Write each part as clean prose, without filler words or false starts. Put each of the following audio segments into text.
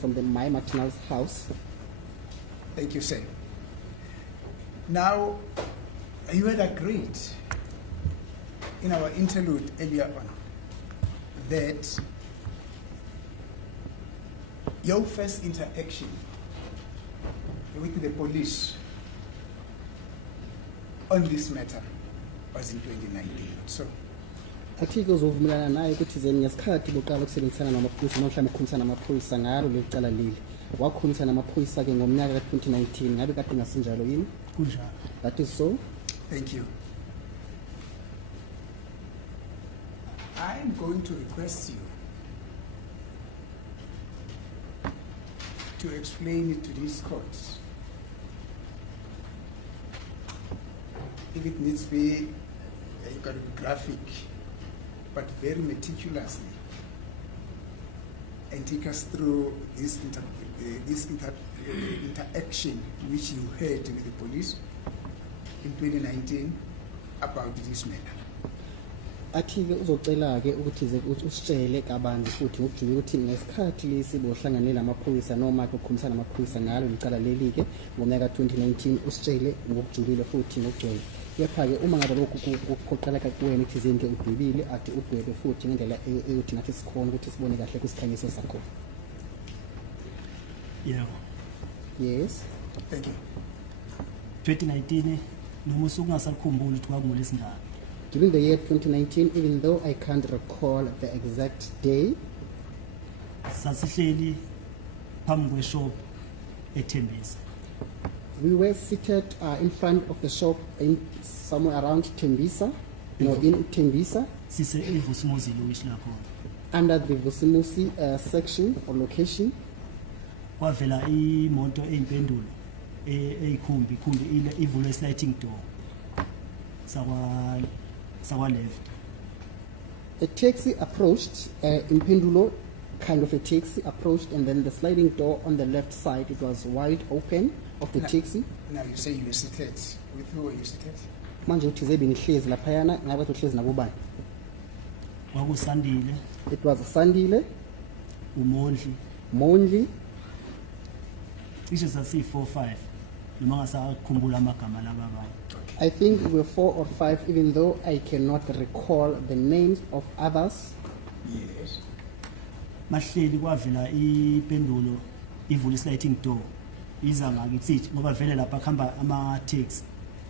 from the My Martinal's house. Thank you, sir. Now, you had agreed in our interlude earlier on that your first interaction with the police on this matter was in 2019. So, Athi-ke uzovumelana naye ukuthi ze ngesikhathi boqala ukusebenzisana namaphoyisa noma mhlawumbe ukukhulumisana namaphoyisa ngalo leli cala leli wakhulumisana namaphoyisa-ke ngomnyaka ka-2019 ngabe kade ngasinjalo yini? kunjalo. That is so. Thank you. I'm going to request you to explain it to these courts. If it needs to be, you got to be graphic, but very meticulously, and take us through this interaction which you had with the police in 2019 about this matter. Athi-ke uzocela-ke ukuthi ze usitshele kabanzi futhi ngokujula ukuthi ngesikhathi lesi bohlangane namaphoyisa noma-ke ukukhulumisana namaphoyisa ngalo licala leli-ke ngomnyaka ka-2019 usitshele ngokujulile futhi ngokugcwele. Kepha-ke uma ngabe lokhu kuphoqeleka kuwena ekuthizeni-ke udwebile ade udwebe futhi ngendlela eyothi nathi sikhona ukuthi sibone kahle kusikhanyiso sakho. Yeah. Yes. Thank you. 2019 noma usungasakhumbuli ukuthi kwakungolesingaka. During the year 2019, even though I can't recall the exact day, Sasihleli phambi kweshop eThembisa. we were seated in front of the shop in somewhere around Tembisa, in Tembisa, Sise eVusimuzi lowish lapho. under the Vusimusi section or location. Kwavela imoto eyimpendulo eyikhumbi ivulwe sliding door. Sawa left. A taxi approached, in Pendulo, kind of a taxi approached, and then the sliding door on the left side, it was wide open of the taxi. Now you say you were seated. With who were you seated? Manje uthi zebe ngihlezi laphayana ngabe uhlezi nabobani. Kwakusandile, It was Sandile, uMondli, Mondli, cishe sasi4-5. Noma ngasakhumbula amagama lababanye. I think we were 4 or 5, even though I cannot recall the names of others. Yes. Mahleli kwavela ipendulo ivula sliding door. Iza ngakithi ngoba vele lapha khamba ama taxi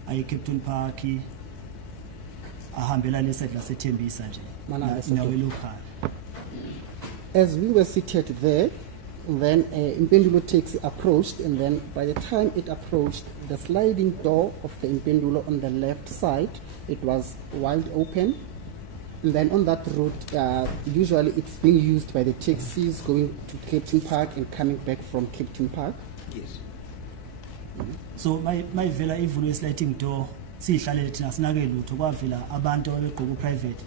ayi Captain Park ahambela leside laseThembisa nje. Nawe local. As we were seated there, then Impendulo taxi approached, and then by the time it approached, the sliding door of the Impendulo on the left side, it was wide open. And then on that route, usually it's being used by the taxis going to Captain Park and coming back from Captain Park. Yes. So my vela ivulwe sliding door sihlalele thina sinake lutho kwavela abantu abegqoka private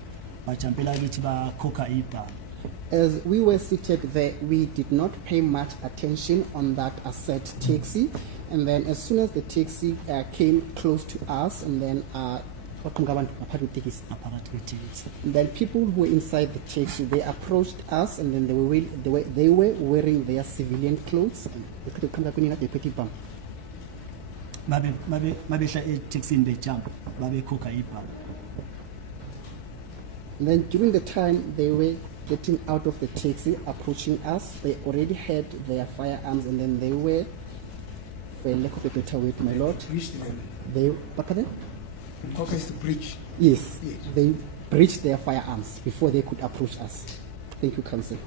bajampela kithi bakhokha ibhanga. As we were seated there, we did not pay much attention on that asset taxi. And then as soon as the taxi came close to us, and then then people who were inside the taxi, they approached us, and then they were wearing their civilian clothes. Mabehla etaxini bejump babekhokha ibhanga. And then during the time they were getting out of the taxi, approaching us, they already had their firearms, and then they were, for lack of a better word, my lord, Breached them. they, pardon? Caucus to breach. Yes, Yes. they breached their firearms before they could approach us. Thank you, Council.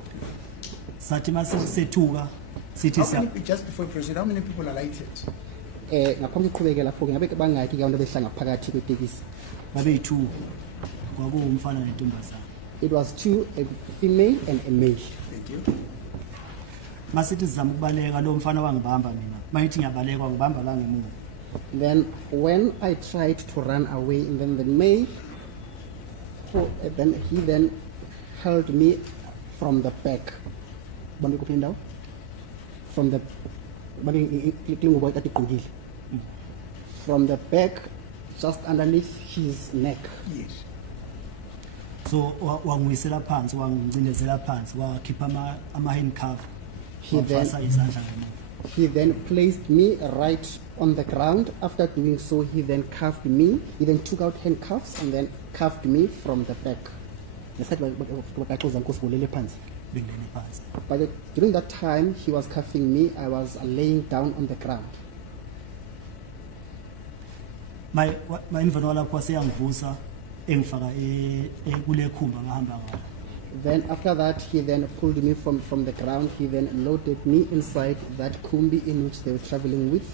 Sathi masethuka sithi How many, just before you proceed, how many people are lighted? Ngaphambi kokuqhubeka lapho ngabe bangaki ke abantu behlanga phakathi kwetekisi? babeyi2 kwakuwumfana nentombazana. It was 2, a female and a male. Thank you. Masithi sizama ukubaleka lo mfana wangibamba mina. Mayithi ngiyabaleka wangibamba la ngemuva. Then when I tried to run away, and then the male, then he then held me from the back. From the from the back, just underneath his neck. Yes. So wangiwisela phansi wangicindezela phansi wakhipha ama handcuff. wafasa izandla ngemuva. He then placed me right on the ground. After doing so, he then cuffed me. He then took out handcuffs and then cuffed me from the back. Bengene phansi. But during that time, he was cuffing me. I was laying down on the ground. My emva kwalapho seyangivusa engifaka kule khumba ngahamba ngalo. Then after that, he then pulled me from the ground. He then loaded me inside that kumbi in which they were traveling with.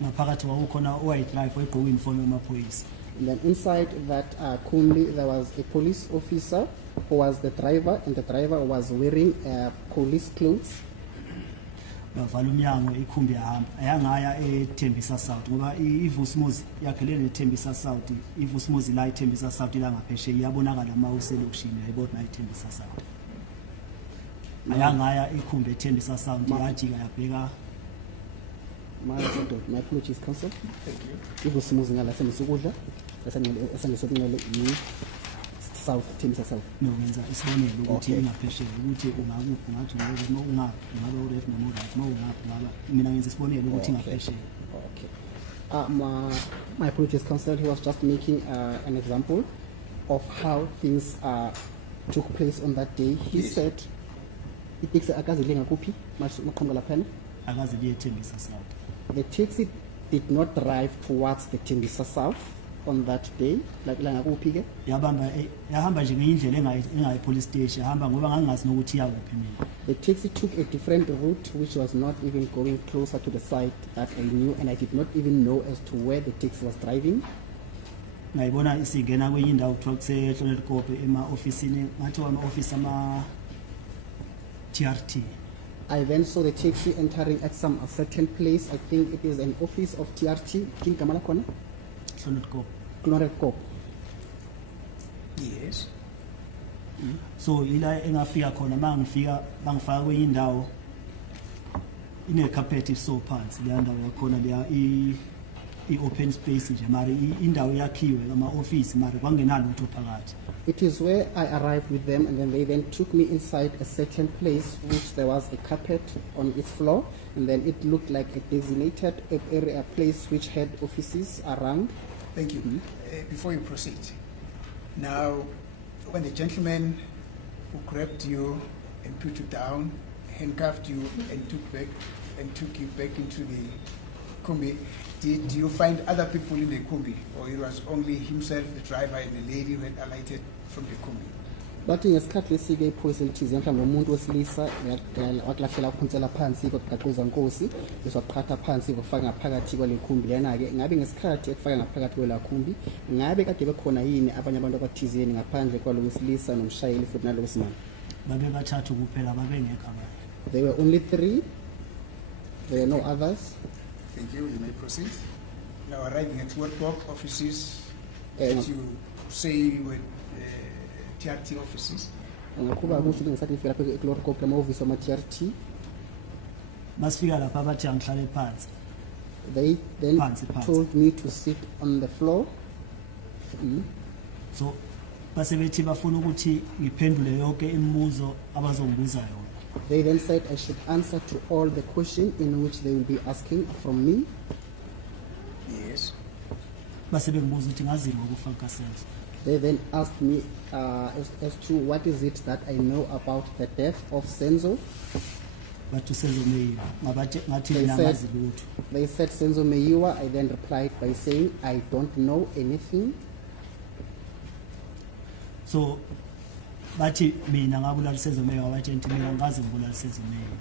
Ngaphakathi wawukhona white driver egqoke uniform yamaphoyisa. And then inside that kumbi, there was a police officer who was the driver, and the driver was wearing police clothes. Bavala umnyango ikhumbi yahamba. Ayangaya eThembisa South ngoba iVusumuzi yakhelene neThembisa South. iVusumuzi la eThembisa South la ngapheshe iyabonakala uma uselokishini ayibona na eThembisa South. Ayangaya ikhumbi eThembisa South yajika yabheka. My apologies, counsel. Thank you. It was smooth ngala senisukudla esangisokungele South Thembisa South. Nokwenza isibonelo ukuthi ingaphesheya ukuthi ungakuphi ngathi ungabe uref noma uright uma ungaphi ngaba mina ngenza isibonelo ukuthi ingaphesheya. Okay. My apologies, counsel. He was just making an example of how things took place on that day. He said, "It takes akazilenga kuphi maqhamuka laphana." Akaze liye eThembisa South. The taxi did not drive towards the Thembisa South on that day. Like la ngakuphi ke? Yahamba nje ngendlela engayi police station yahamba ngoba ngangazi nokuthi yakuphi mina. The taxi took a different route which was not even going closer to the site that I knew, and I did not even know as to where the taxi was driving. Ngayibona isingena kwenye indawo kuthiwa kuseHlonel Kope ema-ofisini ngathi ama-office ama-TRT. I then saw the taxi entering at a certain place. I think it is an office of TRT. King Kamala Kona? Hlonel Kope. Hlonel Kope. Yes. So ila engafika khona mangifika bangifaka kwenye indawo ine-carpet so phansi leya ndawo yakhona leya i-open space nje mara indawo yakhiwe ama-office mara kwangenalutho phakathi. It is where I arrived with them, and then they then took me inside a certain place which there was a carpet on its floor, and then it looked like a designated area, a place which had offices around. Thank you. Before you proceed, now, when the gentleman who grabbed you and put you down, handcuffed you and took you back into the kumbi, did you find other people in the kumbi, or it was only himself, the driver, and the lady who had alighted from the kumbi? Bathi ngesikhathi lesike iphoyisa elithize mhlawumbe umuntu wesilisa wakulahlela ukhunsela phansi kokugaquza nkosi beswaqhatha phansi kufaka ngaphakathi kwale khumbi lena-ke ngabe ngesikhathi ekufaka ngaphakathi kwela khumbi ngabe kade bekhona yini abanye abantu abathizeni ngaphandle kwalo wesilisa nomshayeli futhi nalo wesimame? Babebathathu kuphela babengekho abanye. There were only 3. There were no others. Thank you. You may proceed. Now, arriving at work offices that you say were TRT offices. Ngakhuba kusho ukuthi ngesikhathi ngifika lapha eChlonel Kope ama-office wama-TRT. Masifika lapha bathi angihlale phansi. They then Phansi. told me to sit on the floor. So base bethi bafuna ukuthi ngiphendule yonke imibuzo abazongibuza yona. They then said I should answer to all the questions in which they will be asking from me. Yes. Base bengibuza ukuthi ngazini ngokufa kukaSenzo. They then asked me as to what is it that I know about the death of Senzo. Bathi uSenzo Meyiwa ngathi mina ngazi lutho. They said Senzo Meyiwa. I then replied by saying I don't know anything. So bathi mina ngabulala uSenzo Meyiwa bathi nti mina ngazi ngibulala uSenzo Meyiwa.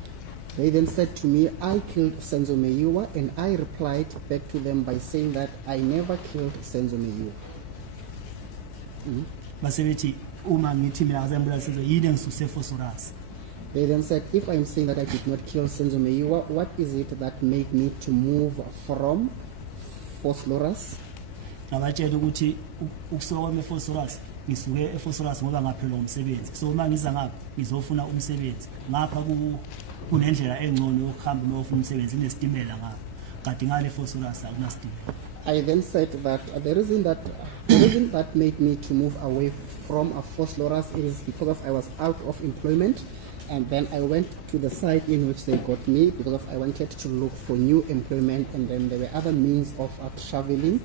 They then said to me, I killed Senzo Meyiwa, and I replied back to them by saying that I never killed Senzo Meyiwa. Base bethi uma ngithi mina ngaze ngibulala uSenzo yini engisuse eFosforus. They then said, if I'm saying that I did not kill Senzo Meyiwa, what is it that made me to move from Phosphorus? Ngabatshela ukuthi ukusuka kwami eFosforus ngisuke eFosforus ngoba ngaphelwa umsebenzi. So uma ngiza ngapha ngizofuna umsebenzi. Ngapha kunendlela engcono yokuhamba uma ufuna umsebenzi inestimela ngapha. Kanti ngale eFosforus akunastimela. I then said that the reason that made me to move away from Phosphorus is because I was out of employment, And then I went to the site in which they got me because I wanted to look for new employment, and then there were other means of traveling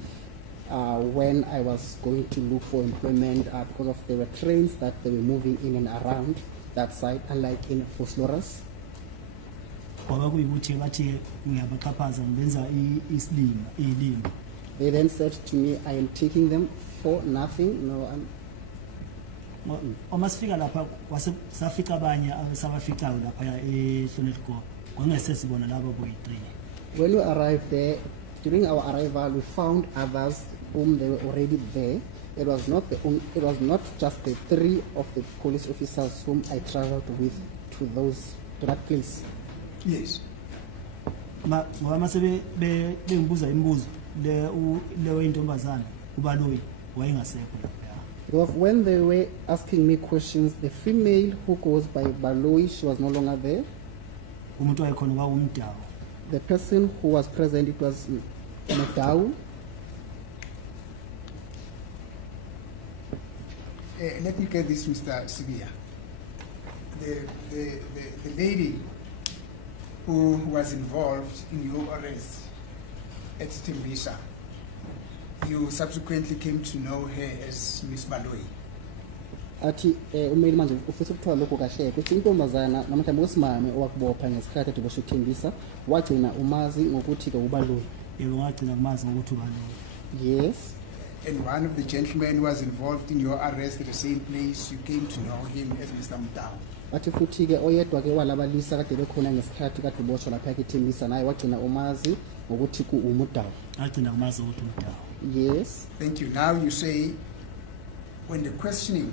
when I was going to look for employment because of there were trains that they were moving in and around that site, unlike in Vosloorus. Kwaba kuyikuthi bathi ngiyabaqhaphaza ngibenza ilimi. They then said to me, I am taking them for nothing. No, Uma sifika lapha safika abanye sabafikayo lapha eHlonelgo. Kwangesesibona labo boyi3. When we arrived there, during our arrival, we found others whom they were already there. It was not just the 3 of the police officers whom I traveled with to that place. Yes. Ngoba mase bengibuza imibuzo leyo intombazana uBaloyi wayengasekho lapha. Because when they were asking me questions, the female who goes by Baloyi, she was no longer there. Umuntu wayekhona kwakumdawo. The person who was present, it was Mdau. Let me get this, Mr. Sibia. The lady who was involved in your arrest at Tembisa, you subsequently came to know her as Miss Baloyi. Athi umeli manje ufisa ukuthola lokho kahle ukuthi intombazana namhlanje osimame owakubopha ngesikhathi ethi bosho Tembisa wagcina umazi ngokuthi ke uBaloyi. Yebo ngagcina kumazi ngokuthi uBaloyi. Yes. And one of the gentlemen who was involved in your arrest at the same place, you came to know him as Mr. Mdau. Athi futhi ke oyedwa ke walabalisa kade bekhona ngesikhathi kade boshwa lapha eTembisa naye wagcina umazi ngokuthi ku uMdau. Agcina kumazi ukuthi uMdau. Yes. Thank you. Now you say, when the questioning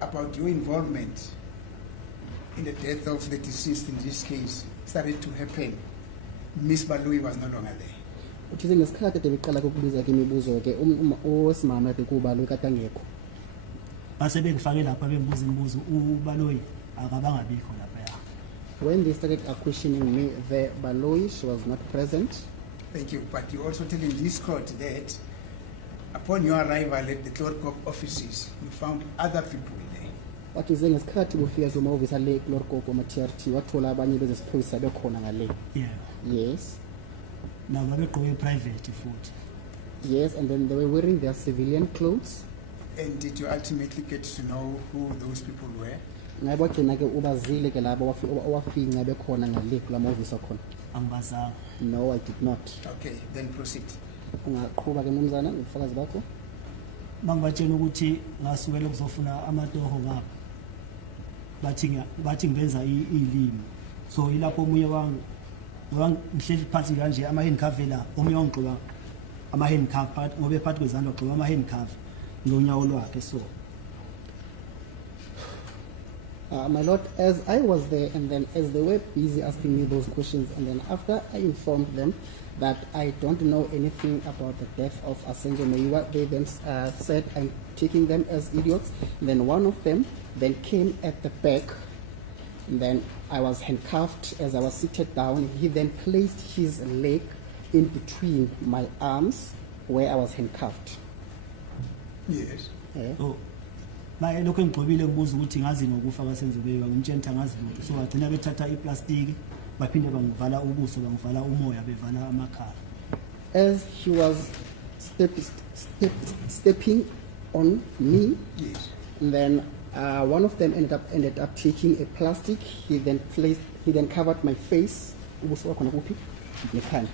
about your involvement in the death of the deceased in this case started to happen, Miss Baloyi was no longer there. Uthize ngesikhathi kade beqala ukubuza ke imibuzo ke osimama kade kuBaloyi kade angekho. Base bengifake lapha bengibuza imibuzo uBaloyi akabangabikho lapha. When they started questioning me, the Baloyi, she was not present. Thank you. But you also telling this court that upon your arrival at the Clorcop offices, you found other people there. Wathize ngesikhathi kufika kumahhovisi ale Clorcop ama-TRT wathola abanye bezesiphoyisa bekhona ngale. Yeah. Yes. Now babegqoke private futhi. Yes, and then they were wearing their civilian clothes. And did you ultimately get to know who those people were? Ngabe wagcina ke ubazile ke labo owafinya bekhona ngale kula mahhovisi akhona. Angibazanga. No, I did not. Okay, then proceed. Ungaqhubha ke mnumzana ngobufakazi bakho. Mangibatshela ukuthi ngasukela ukuzofuna amatoho ngapha. Bathi ngibenza ilimi. So ilapho omunye ngihleli phansi kanje ama-handcuff la omunye wangigqoka ama-handcuff phakathi ngobe phakathi kwezandla wagqoka ama-handcuff ngonyawo lwakhe so. My Lord, as I was there and then as they were busy asking me those questions, and then after I informed them that I don't know anything about the death of Asenzo Meyiwa, they then said I'm taking them as idiots. And then one of them then came at the back, and then I was handcuffed as I was seated down. He then placed his leg in between my arms where I was handcuffed. Yes. Yeah. Oh. Maye lokho engigqobile ngibuza ukuthi ngazi ngokufa kwaSenzo Meyiwa ngimtshela ukuthi angazi lutho so bagcina bethatha iplastiki baphinde bangivala ubuso bangivala umoya bevala amakhala. As he was stepping on me, Yes. and then one of them ended up taking a plastic. He then covered my face, ubuso wakho nakuphi? Nekhanda,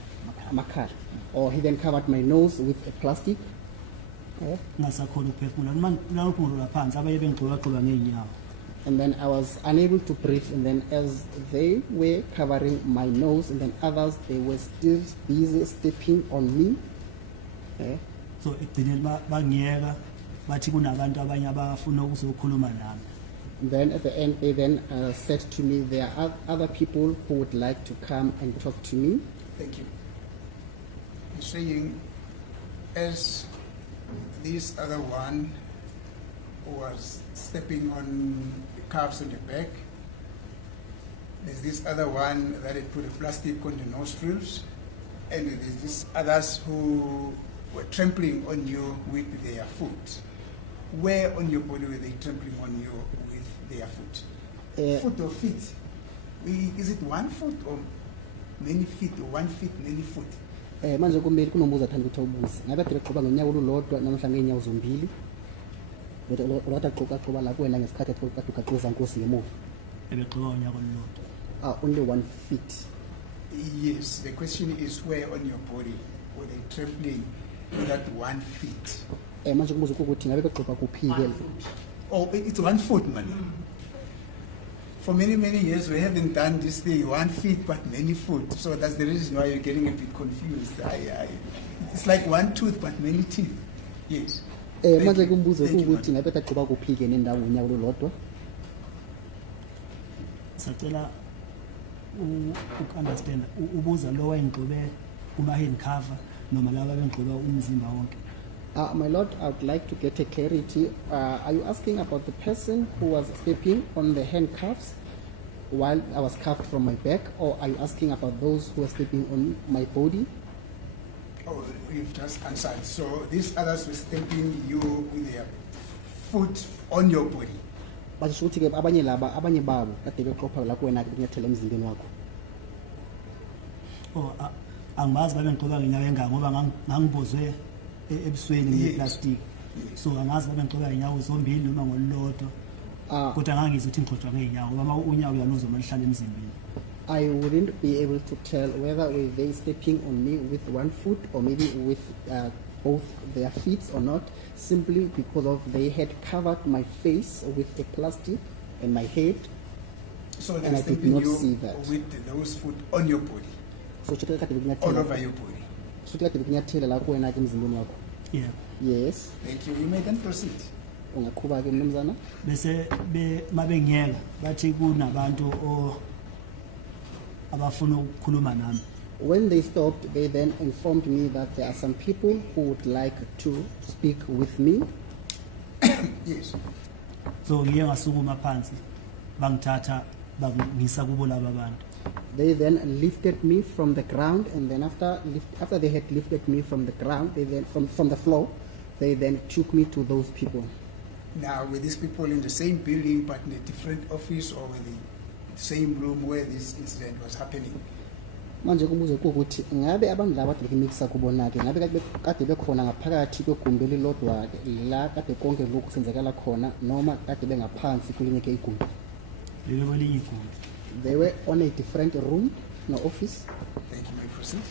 amakhala. Or he then covered my nose with a plastic. Ngasakhona ukuphefumula nalokho laphansi abaye bengigqoka ngeenyawo. And then I was unable to breathe, and then as they were covering my nose, and then others, they were still busy stepping on me. So ekugcineni bangiyeka bathi kunabantu abanye abafuna ukuzokhuluma nami. Then at the end, they then said to me, there are other people who would like to come and talk to me. Thank you. You're saying, as this other one was stepping on the cuffs on the back, there's this other one that had put a plastic on the nostrils, and there's these others who were trampling on you with their foot. Where on your body were they trampling on you with their foot? Foot or feet? Is it 1 foot or many feet, or 1 feet, many foot? Manje kumele kunombuzo athanda ukuthi awubuze. Ngabe kade eqoba ngonyawo olulodwa noma mhlawumbe ngeenyawo zombili? Bese lo aqoqa la kuwena ngesikhathi kade ugaqoza inkosi ngemuva. ebegxoba unyaka olulodwa. Only 1 feet. Yes, the question is where on your body were they trampling with that 1 feet? Manje kumbuzo ukuthi ngabe beqoqa kuphi-ke? Oh, it's 1 foot, man. For many, many years, we haven't done this thing, 1 feet, but many foot. So that's the reason why you're getting a bit confused. It's like 1 tooth, but many teeth. Yes. Manje kumbuzo ukuthi ngabe beqoqa kuphi-ke nendawo ngonyaka olulodwa? Sacela uku-understand ubuza lo wayengigxobe kuma-hand cover noma laba bengigxoba umzimba wonke. My Lord, I would like to get a clarity. Are you asking about the person who was stepping on the handcuffs while I was cuffed from my back, or are you asking about those who were stepping on my body? Oh, you've just answered. So these others were stepping you with their foot on your body. Basho ukuthi ke abanye babo kade beqopha la kuwena ke kunyathela emzimbeni wakho. Oh, angibazi babengigxoba ngenyawo engaka ngoba ngangibozwe ebusweni ngeplastic. So angazi babengigxoba ngenyawo zombili noma ngolulodwa. Kodwa ngangizwe ukuthi ngigxotshwa ngeenyawo ngoba unyawo uyaluzwa malihlala emzimbeni. I wouldn't be able to tell whether were they stepping on me with 1 foot or maybe with both their feet or not, simply because of they had covered my face with a plastic and my head. So And they're I did stepping not you see that. with those foot on your body, So chikela kade all bekunyathela. over your body. So kade bekunyathela la kuwena ke emzimbeni wakho. Yeah. Yes. Thank you. You may then proceed. Ungaqhubeka ke mnumzana? Bese mabengiyeka bathi kunabantu abafuna ukukhuluma nami. When they stopped, they then informed me that there are some people who would like to speak with me. Yes. So ngiye ngasukuma phansi bangithatha bangisa kubo laba bantu. They then lifted me from the ground, and then after they had lifted me from the ground, they then from the floor, they then took me to those people. Now, were these people in the same building but in a different office, or were they in the same room where this incident was happening? Manje kumbuzo ukuthi ngabe abantu laba kade bemikisa kubona ke ngabe kade bekhona ngaphakathi kwegumbi elilodwa la kade konke lokhu senzekala khona noma kade bengaphansi kulinye ke igumbi? Bebe kwelinye igumbi. They were on a different room, no office. Thank you. May proceed.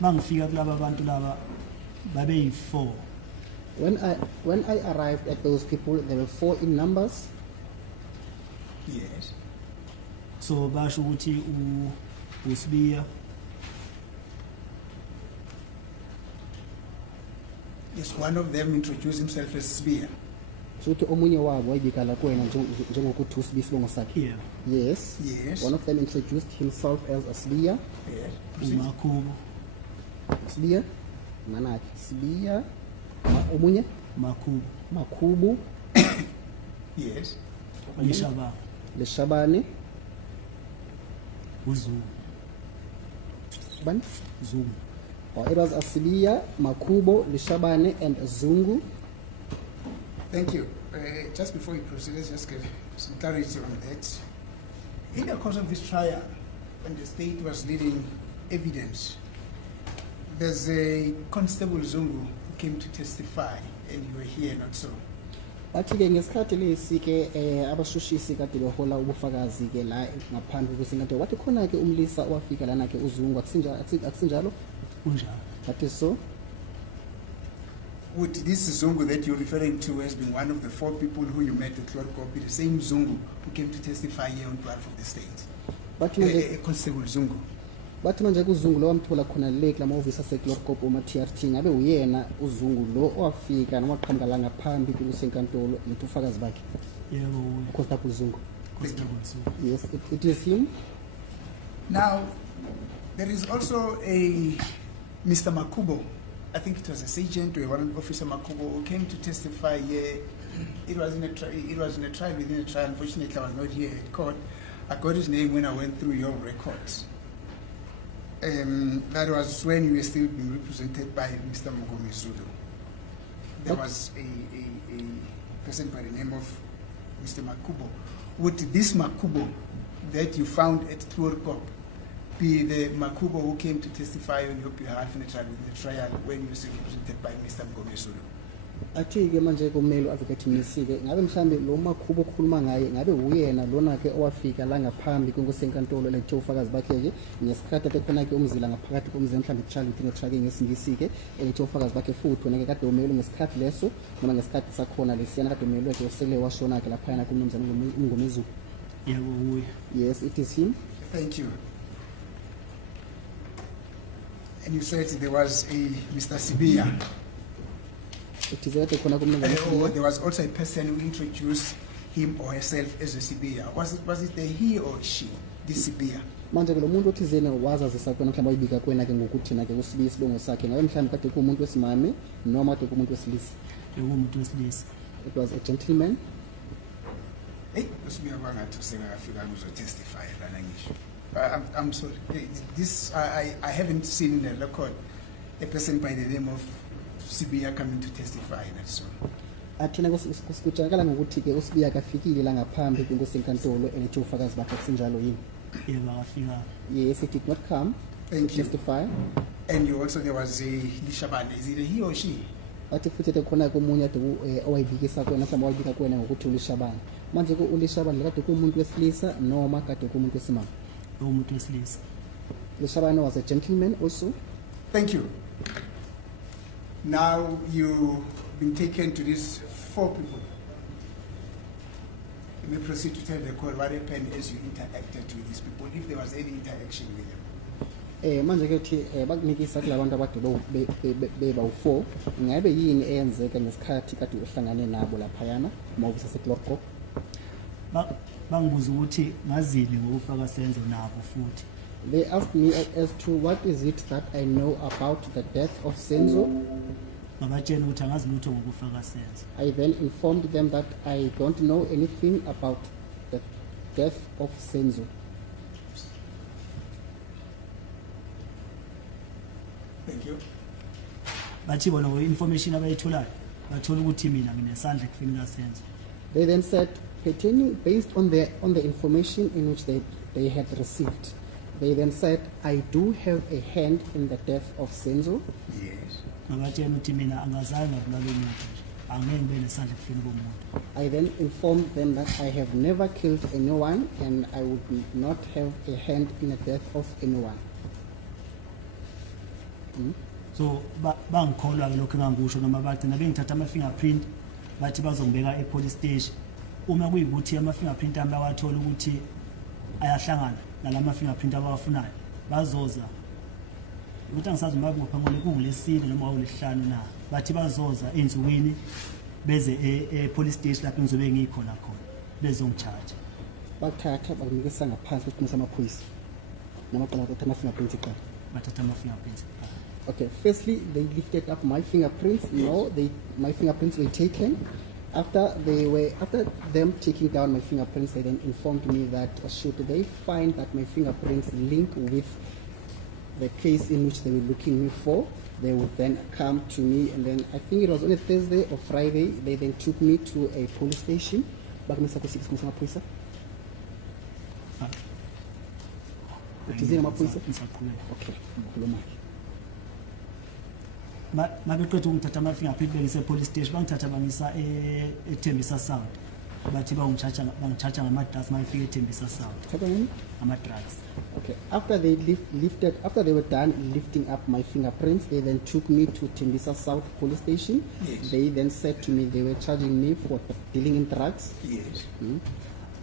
Mangifika kulaba bantu laba babeyi4. When I arrived at those people, there were 4 in numbers. Yes. So basho ukuthi uSibiya Yes, one of them introduced himself as Spear. So ukuthi omunye wabo wayibika la kuwena njengokuthi uSibiya isibongo sakhe. here Yes. Yes. One of them introduced himself as Sibiya. Yes. Proceed. uMakhubu Sibiya, manakhe Sibiya, omunye Makhubu Makhubu, Yes. Lishaba Leshabane, uZungu bani? Zungu. It was Sibiya, Makhubo, Leshabane, and Zungu. Thank you. Just before you proceed, let's just get some clarity on that. In the course of this trial, when the state was leading evidence, there's a Constable Zungu who came to testify, and you were here, not so. Bathi ke ngesikhathi lesi ke abashushisi kade behola ubufakazi ke la ngaphandle kwesingathi wathi khona ke umlisa owafika lana ke uZungu akusinjalo? Kunjalo. That is so. Would this Zungu that you're referring to as being one of the 4 people who you met at Clodco be the same Zungu who came to testify here on behalf of the state? Bathi manje Constable Zungu. bathi manje kuZungu lo wamthola khona le kulama office aseClodco uma TRT ngabe uyena uZungu lo owafika noma qhamuka la ngaphambi kusenkantolo lethu ufakazi bakhe. Yebo Constable Zungu. Constable Zungu. Yes, it is him. Now, there is also a Mr. Makubo. I think it was a sergeant or warrant officer Makubo who came to testify here. It was in a trial within a trial. Unfortunately, I was not here at court. I got his name when I went through your records. That was when you were still being represented by Mr. Mugome Zulu. There was a person by the name of Mr. Makubo, would this Makubo that you found at Tluorkop be the Makubo who came to testify on your behalf in the trial when you were represented by Mr. Mgomezulu? Athi-ke manje kumele u-advocate Mnisi-ke ngabe mhlambe lo Makhubo okhuluma ngaye ngabe uyena lona-ke owafika la ngaphambi kwenkosi enkantolo elethe ufakazi bakhe-ke ngesikhathi ade khona-ke umzila ngaphakathi komzila mhlambe Charity nge-truck ngesingisi-ke elethe ufakazi bakhe futhi wena-ke kade umelwe ngesikhathi leso noma ngesikhathi sakhona lesiyana kade umelwe-ke usele washona-ke laphayana kumnumzane uMngomezulu? yebo uye. Yes, it is him. Thank you. And you said there was a Mr. Sibia. It is kade khona kumnumzane Or there was also a person who introduced him or herself as a Sibia. Was it the he or she, this Sibia? manje-ke lo muntu othizeni wazazisa kwena mhlawumbe wayibika kwena-ke ngokuthi-na-ke kusibiya isibongo sakhe ngabe mhlawumbe kade kuwumuntu wesimame noma kade kuwumuntu wesilisa? Bekuwumuntu wesilisa. It was a gentleman. Hey, uSibia kwangathi usengakafika ukuzotestify lana ngisho. I'm sorry. This I haven't seen in the record a person by the name of Sibia coming to testify. That's all. Athina kusikutshakala ngokuthi-ke uSibiya kafikile la ngaphambi kwenkosi enkantolo elethe ufakazi bakhe kusenjalo yini? Yebo akafika. Yes, he did not come Thank to you. testify. And you also, there was a Lishabane. Is it a he or she? Athi futhi ade khona-ke omunye ade owayibikisa kwena mhlawumbe wayibika kwena ngokuthi uLishabane. Manje-ke uLishabane kade kuwumuntu wesilisa noma kade kuwumuntu wesimame? Bekuwumuntu wesilisa. Lishabane was a gentleman also. Thank you. Now you've been taken to these 4 people. You may proceed to tell the court what happened as you interacted with these people, if there was any interaction with them. Manje-ke uthi bakunikisa kula bantu abade beba u-4 ngabe yini eyenzeka ngesikhathi kade uhlangane nabo laphayana uma ubusase-Tluorkop? Bangibuza ukuthi ngazini ngokufaka senzo nabo futhi. They asked me as to what is it that I know about the death of Senzo. Ngabatshela ukuthi angazi lutho ngokufaka senzo. I then informed them that I don't know anything about the death of Senzo. Thank you. Bathi bona information abayitholayo bathola ukuthi mina nginesandla ekufeni kasenzo. They then said, pertaining based on the information in which they had received, they then said, I do have a hand in the death of Senzo. Yes. Ngabatshela ukuthi mina angazange ngabulala umuntu nje. Angeke ngibe nesandla ekufeni komuntu. I then informed them that I have never killed anyone and I would not have a hand in the death of anyone. So bangikholwa ke lokho engangisho noma bagcina bengithatha ama fingerprint bathi bazongibeka e-police station. Uma kuyikuthi ama fingerprint ami bawathola ukuthi ayahlangana nalama fingerprint abawafunayo bazoza ukuthi angisazi uma kuphamole kungulesine noma awulesihlanu na bathi bazoza enzukwini beze e-police station lapho ngizobe ngikhona khona bezongicharge. Bathatha bakunikisa ngaphansi kweqiniso amaphoyisa namaqala athatha ama-fingerprints iqala. Bathatha ama fingerprints. Okay, firstly, they lifted up my fingerprints. No, my fingerprints were taken. After them taking down my fingerprints, they then informed me that should they find that my fingerprints link with the case in which they were looking me for, they would then come to me, and then I think it was on a Thursday or Friday, they then took me to a police station. Okay. Mabeqeda ungithatha ama fingerprint bengise police station bangithatha bangisa eThembisa South. Bathi bangicharge ngama-drugs mayifika eThembisa South. Ama-drugs. Okay. After they were done lifting up my fingerprints, they then took me to Tembisa South police station. Yes. They then said to me they were charging me for dealing in drugs. Yes.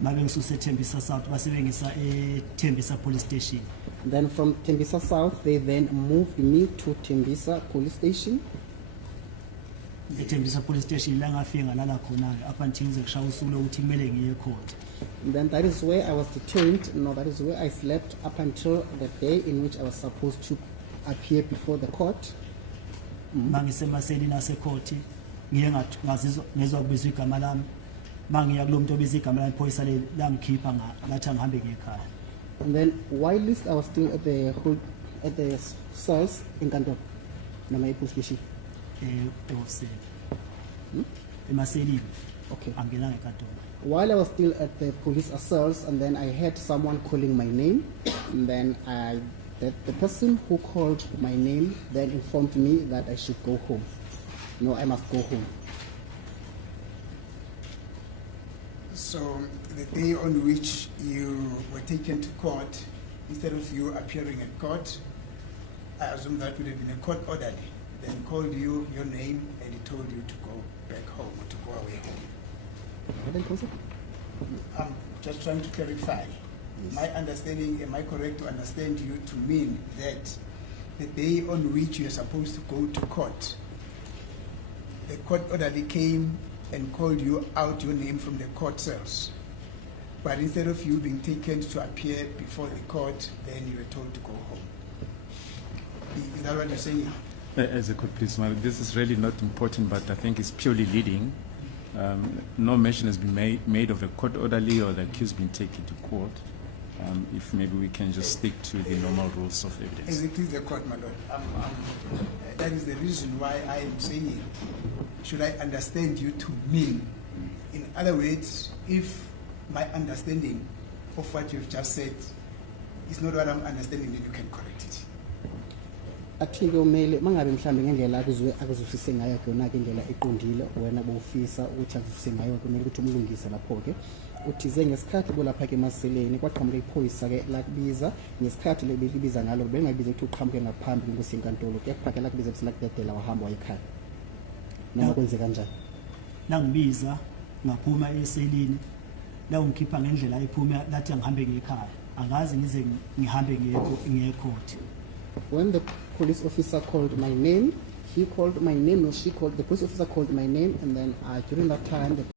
Mabengisuse eThembisa South basebengisa eThembisa police station. Then from Tembisa South, they then moved me to Tembisa police station. eThembisa police station la ngafika ngalala khona up until ngize kushaya usuku lokuthi kumele ngiye court. Then that is where I was detained. No, that is where I slept up until the day in which I was supposed to appear before the court. Mangisemaseli nase court ngiye ngizwa kubizwa igama lami. Mangiya kulomuntu obiza igama lami phoyisa langikhipha ngathi angihambe ngekhaya. And then whilst I was still at the cells in Kanto, Nama police station. Emaseli. Okay. angenanga egadoni. While I was still at the police cells, and then I heard someone calling my name, and then the person who called my name then informed me that I should go home. No, I must go home. So the day on which you were taken to court, instead of you appearing at court, I assume that would have been a court orderly, then called you your name and he told you to go back home or to go away home. Pardon, Counsel? I'm just trying to clarify. My understanding, am I correct to understand you to mean that the day on which you are supposed to go to court, the court orderly came and called you out your name from the court cells, but instead of you being taken to appear before the court, then you were told to go home? Is that what you're saying? As a court, please, ma'am, this is really not important, but I think it's purely leading. No mention has been made of a court orderly or the accused being taken to court. If maybe we can just stick to the normal rules of evidence. As it is the court, my lord. That is the reason why I am saying, should I understand you to mean? In other words, if my understanding of what you've just said is not what I'm understanding, then you can correct it. Athi-ke umele mangabe mhlambe ngendlela akuzwisise ngayo kuyona ke indlela eqondile wena bowufisa ukuthi akuzwisise ngayo kumele ukuthi umlungise lapho-ke uthize ngesikhathi kulapha ke emaseleni kwaqhamuka iphoyisa ke lakubiza ngesikhathi lebelibiza ngalo belingabiza ukuthi uqhamuke ngaphambi kwenkosi yenkantolo kuyakuphakela kubiza ukuthi lakudedela wahamba wayekhaya noma kwenze kanjani. Nangibiza ngaphuma eselini la ungikhipha ngendlela ephuma lathi ngihambe ngekhaya akazi ngize ngihambe ngiye court. When the police officer called my name, he called my name, no, she called, the police officer called my name, and then during that time, the